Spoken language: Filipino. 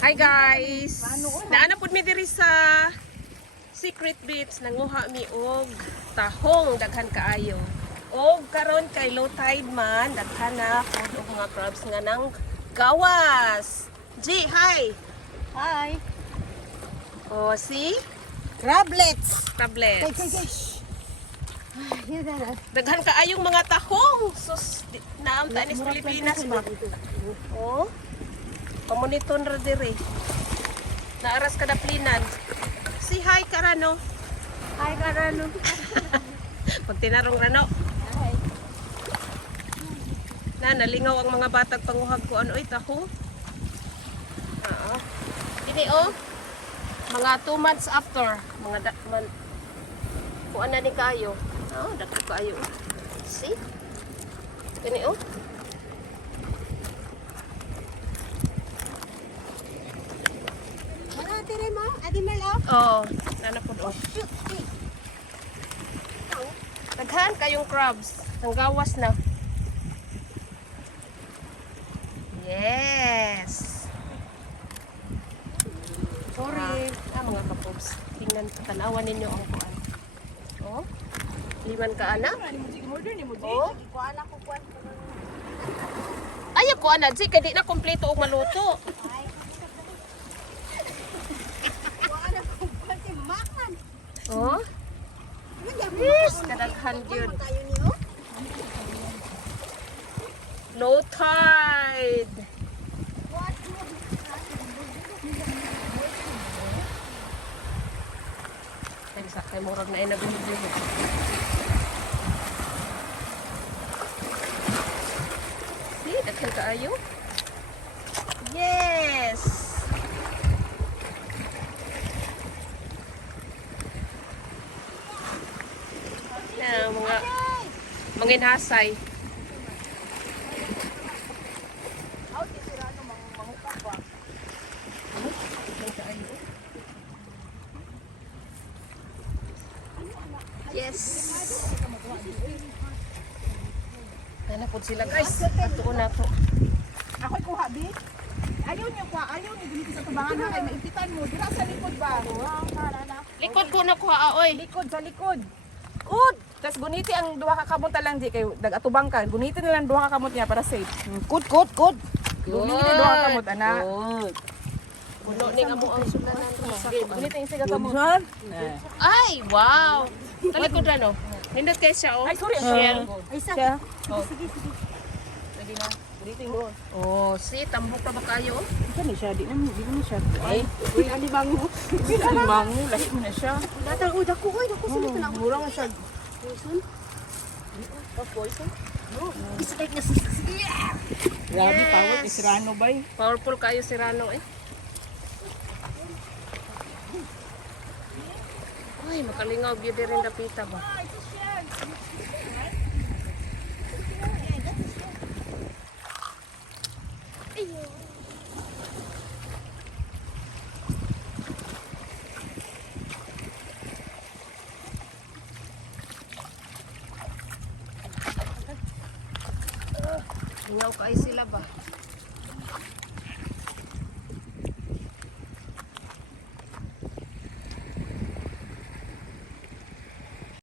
Hi guys! Naana pud mi diri sa Secret Beach, nanguha mi og tahong daghan kaayo. Og karon kay low tide man, daghan na pud og mga crabs nga nang gawas. G, hi! Hi! Oh, see? Crablets! Tablets. Yan na. Daghan kaayong mga tahong. Sus, naamta ni sa Pilipinas ba? Oh. Pamoniton ra dire. Naaras ka daplinan. Si hi Karano. Hi, Karano. Pag tinarong Rano. Hi. Nalingaw ang mga batag panguhag ko ano tahong. Oo. Dini oh. Mga 2 months after, mga kuan na ni kayo. Oh, dako kayo. See? Dini oh. Tire mo? Adi Melo? Oh, nanapod oh. Daghan kayong crabs. Ang gawas na. Yes. Sorry. Mga kapobs. Tingnan, tanawan ninyo ang kuan. Oh. Liman ka ana? Oh. Ayaw ko ana, G, kaya di na kompleto og maluto. Oh. Yes, kadaghan yun. Low tide. Ay, sakay murag na ay nabili-bili. See, daghan kaayo. Yes. Yan, mga manginhasay. Yes. Nanapod sila guys. Atuon na to. Ako'y kuha, Bi. Ayaw niyo kuha. Ayaw niyo dito sa tubangan na kay maipitan mo. Dira sa likod ba? Likod ko na kuha aoy. Likod, sa likod. Good! Tapos guniti ang duha ka kamot lang di kay dagatubang ka. Guniti na lang duha ka kamot niya para safe. Good. Guniti na duha ka kamot, ana. Good. Puno ni nga mo ang sulanan. Guniti ang siga kamot. Ay, wow. Talikod na no. Nindot kayo siya oh. Ay, sorry. Shell. Ay, siya. Sige. Pwede na. Guniti doon. Oh, see, tambok pa ba kayo? Ito ni siya. Di na siya. Ay, uy, ani bango. Ani bango. Lahi mo na siya. Datang udah ko. Uy, dako sunod na. Mura nga siya. Poison? Poison? No. It's like na grabe, power kay Serrano bay. Powerful kayo si Rano eh. Ay, makalingaw beauty rin dapita ba? Lingaw kayo sila ba?